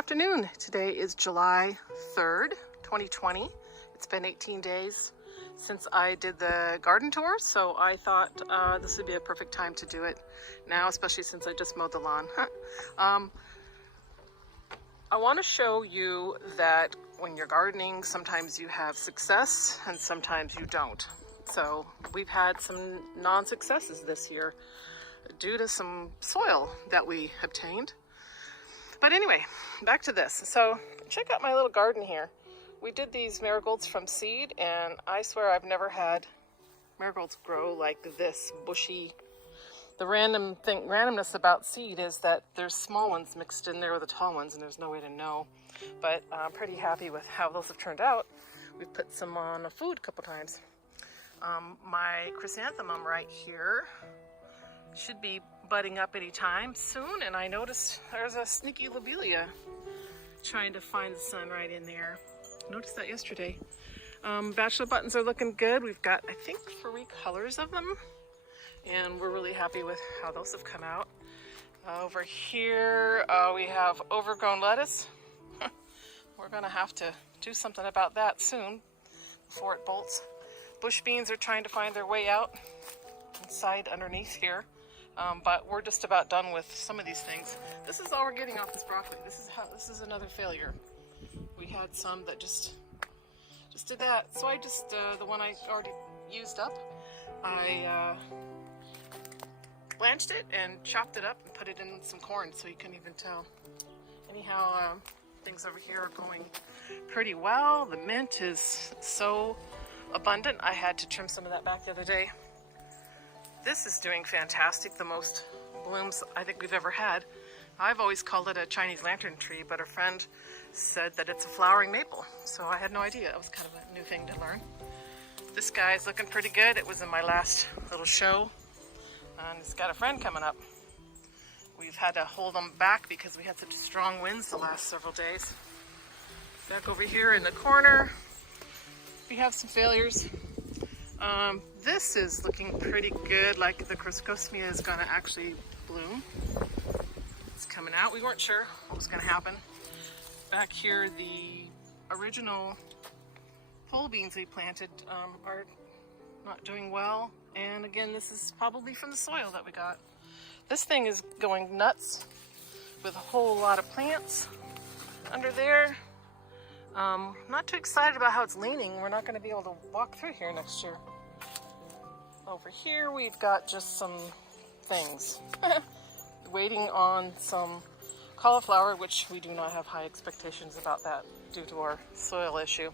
afternoon. Today is July 3rd, 2020. It's been 18 days since I did the garden tour, so I thought this would be a perfect time to do it now, especially since I just mowed the lawn. I want to show you that when you're gardening, sometimes you have success and sometimes you don't. So we've had some non-successes this year due to some soil that we obtained. But anyway, back to this. So check out my little garden here. We did these marigolds from seed, and I swear I've never had marigolds grow like this bushy. The randomness about seed is that there's small ones mixed in there with the tall ones, and there's no way to know. But I'm pretty happy with how those have turned out. We've put some on food a couple times. My chrysanthemum right here should be budding up anytime soon, and I noticed there's a sneaky lobelia trying to find the sun right in there. Noticed that yesterday. Bachelor buttons are looking good. We've got, I think, 3 colors of them, and we're really happy with how those have come out. Over here we have overgrown lettuce. We're gonna have to do something about that soon before it bolts. Bush beans are trying to find their way out inside underneath here. But we're just about done with some of these things. This is all we're getting off this broccoli. This is another failure. We had some that just did that. So I just, the one I already used up, I blanched it and chopped it up and put it in some corn so you couldn't even tell. Anyhow, things over here are going pretty well. The mint is so abundant, I had to trim some of that back the other day. This is doing fantastic, the most blooms I think we've ever had. I've always called it a Chinese lantern tree, but a friend said that it's a flowering maple, so I had no idea. It was kind of a new thing to learn. This guy's looking pretty good. It was in my last little show, and it's got a friend coming up. We've had to hold them back because we had such strong winds the last several days. Back over here in the corner, we have some failures. This is looking pretty good, like the Chrysosmia is gonna actually bloom. It's coming out. We weren't sure what was gonna happen. Back here, the original pole beans we planted are not doing well. And again, this is probably from the soil that we got. This thing is going nuts with a whole lot of plants under there. Not too excited about how it's leaning. We're not gonna be able to walk through here next year. Over here we've got just some things. Waiting on some cauliflower, which we do not have high expectations about that due to our soil issue.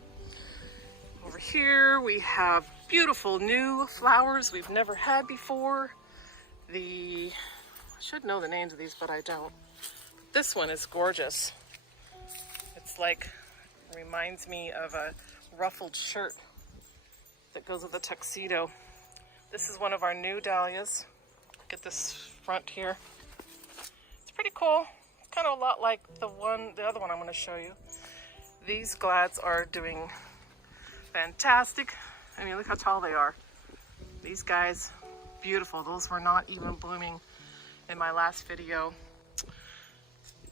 Over here we have beautiful new flowers we've never had before. I should know the names of these, but I don't. This one is gorgeous. It's like, reminds me of a ruffled shirt that goes with a tuxedo. This is one of our new dahlias. Look at this front here. It's pretty cool. It's kind of a lot like the other one I'm going to show you. These glads are doing fantastic. I mean, look how tall they are. These guys, beautiful. Those were not even blooming in my last video.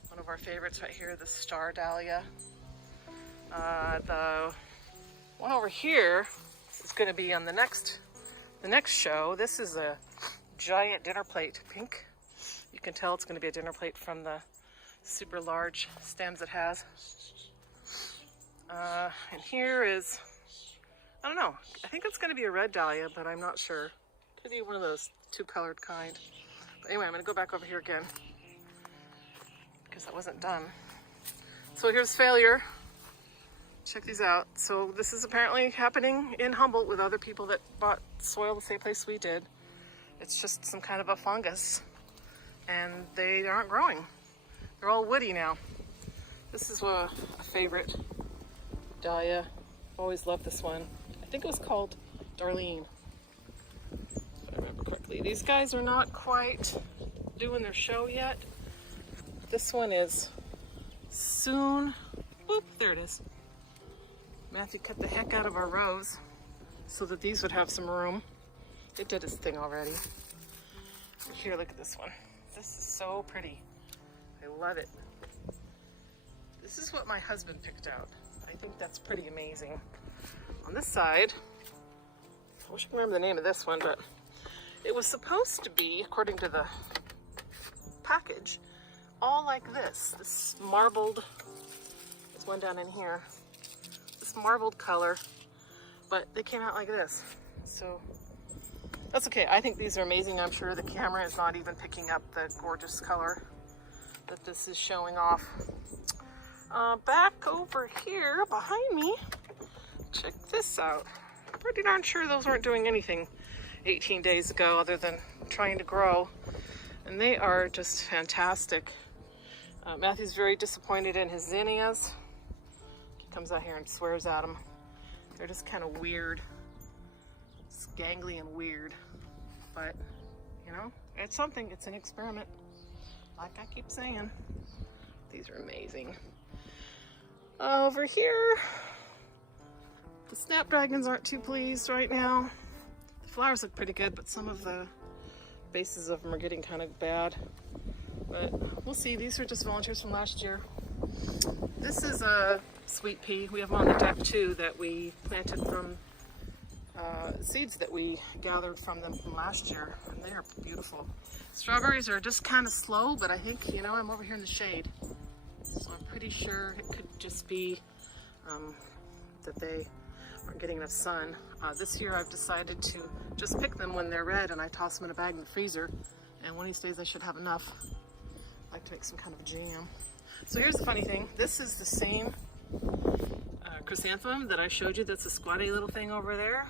One of our favorites right here, the star dahlia. The one over here is going to be on the next show. This is a giant dinner plate pink. You can tell it's going to be a dinner plate from the super large stems it has. And here is, I don't know, I think it's going to be a red dahlia, but I'm not sure. Could be one of those 2-colored kind. But anyway, I'm going to go back over here again because that wasn't done. So here's failure. Check these out. So this is apparently happening in Humboldt with other people that bought soil the same place we did. It's just some kind of a fungus, and they aren't growing. They're all woody now. This is a favorite dahlia. Always loved this one. I think it was called Darlene, if I remember correctly. These guys are not quite doing their show yet. This one is soon. Whoop, there it is. Matthew cut the heck out of our rows so that these would have some room. It did its thing already. Here, look at this one. This is so pretty. I love it. This is what my husband picked out. I think that's pretty amazing. On this side, I wish I could remember the name of this one, but it was supposed to be, according to the package, all like this. This marbled, there's one down in here, this marbled color, but they came out like this. So that's okay. I think these are amazing. I'm sure the camera is not even picking up the gorgeous color that this is showing off. Back over here behind me, check this out. Pretty darn sure those weren't doing anything 18 days ago other than trying to grow. And they are just fantastic. Matthew's very disappointed in his zinnias. He comes out here and swears at them. They're just kind of weird. It's gangly and weird. But, you know, it's something. It's an experiment. Like I keep saying. These are amazing. Over here, the snapdragons aren't too pleased right now. The flowers look pretty good, but some of the bases of them are getting kind of bad. But we'll see. These are just volunteers from last year. This is a sweet pea. We have them on the deck too that we planted from seeds that we gathered from them from last year, and they are beautiful. Strawberries are just kind of slow, but I think, you know, I'm over here in the shade, so I'm pretty sure it could just be that they aren't getting enough sun. This year I've decided to just pick them when they're red, and I toss them in a bag in the freezer, and one of these days I should have enough. I like to make some kind of jam. So here's the funny thing. This is the same chrysanthemum that I showed you. That's a squatty little thing over there,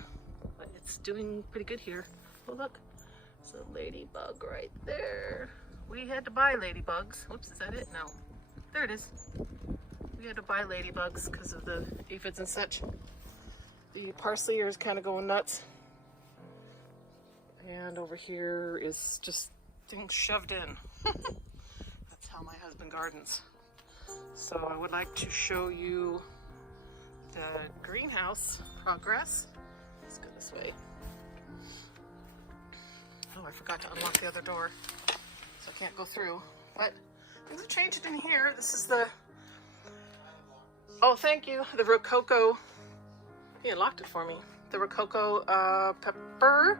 but it's doing pretty good here. Oh look, it's a ladybug right there. We had to buy ladybugs. Oops, is that it? No. There it is. We had to buy ladybugs because of the aphids and such. The parsley is kind of going nuts. And over here is just things shoved in. That's how my husband gardens. So I would like to show you the greenhouse progress. Let's go this way. Oh, I forgot to unlock the other door, so I can't go through. But things have changed in here. This is the, oh, thank you, the Rococo. He unlocked it for me. The Rococo pepper.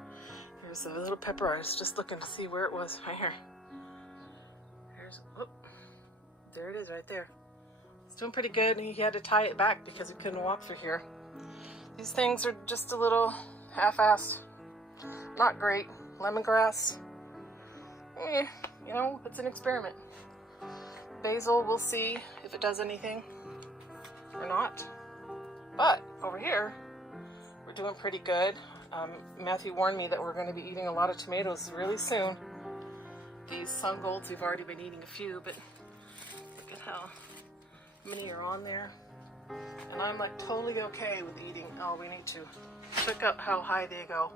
There's a little pepper. I was just looking to see where it was. Right here. There's, oh, there it is right there. It's doing pretty good. He had to tie it back because he couldn't walk through here. These things are just a little half-assed. Not great. Lemongrass. You know, it's an experiment. Basil, we'll see if it does anything or not. But over here, we're doing pretty good. Matthew warned me that we're going to be eating a lot of tomatoes really soon. These sun golds, we've already been eating a few, but look at how many are on there. And I'm like totally okay with eating. Oh, we need to check out how high they go.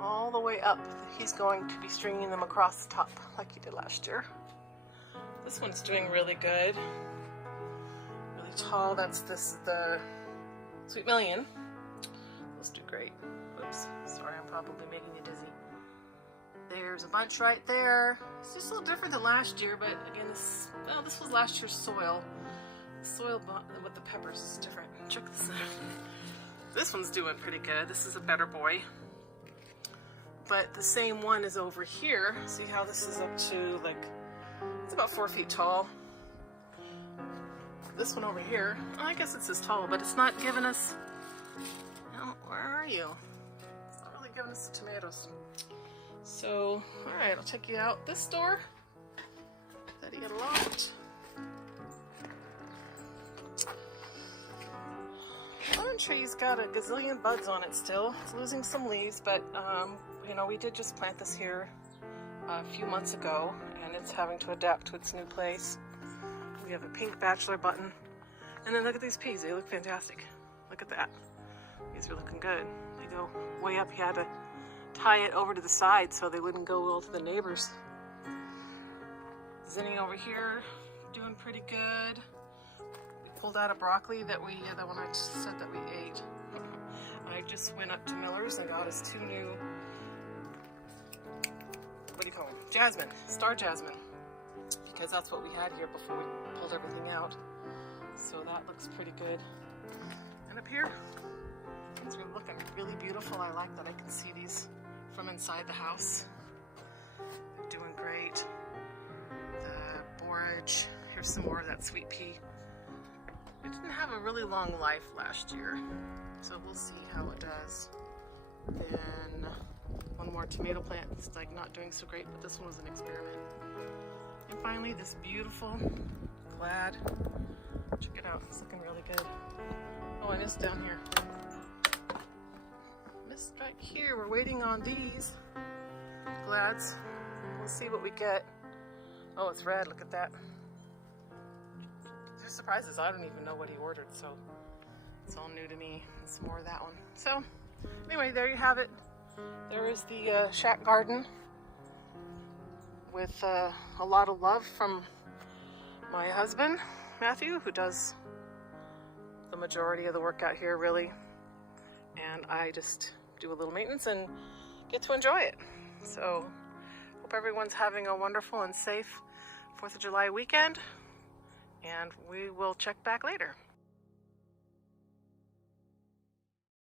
All the way up. He's going to be stringing them across the top like he did last year. This one's doing really good. Really tall. This is the Sweet Million. Those do great. Whoops. Sorry, I'm probably making you dizzy. There's a bunch right there. It's just a little different than last year, but again, this was last year's soil. The soil with the peppers is different. Check this out. This one's doing pretty good. This is a better boy. But the same one is over here. See how this is up to, like, it's about 4 feet tall. This one over here, I guess it's as tall, but it's not giving us, no, where are you? It's not really giving us the tomatoes. So, all right, I'll check you out this door that he had locked. Lemon tree's got a gazillion buds on it still. It's losing some leaves, but you know, we did just plant this here a few months ago, and it's having to adapt to its new place. We have a pink bachelor button, and then look at these peas. They look fantastic. Look at that. These are looking good. They go way up. He had to tie it over to the side so they wouldn't go well to the neighbors. Zinnia over here, doing pretty good. We pulled out a broccoli that the one I said that we ate. I just went up to Miller's and got us 2 new, what do you call them? Jasmine, star jasmine. because that's what we had here before we pulled everything out. So that looks pretty good. And up here, things are looking really beautiful. I like that I can see these from inside the house. They're doing great. The borage, here's some more of that sweet pea. It didn't have a really long life last year, so we'll see how it does. Then one more tomato plant. It's like not doing so great, but this one was an experiment. And finally, this beautiful glad. Check it out, it's looking really good. Oh, and it's down here. Missed right here. We're waiting on these glads. We'll see what we get. Oh, it's red, look at that. There's surprises. I don't even know what he ordered, so it's all new to me. And some more of that one. So, anyway, there you have it. There is the Shaque garden with a lot of love from my husband, Matthew, who does the majority of the work out here, really. And I just do a little maintenance and get to enjoy it. So, hope everyone's having a wonderful and safe 4th of July weekend. And we will check back later.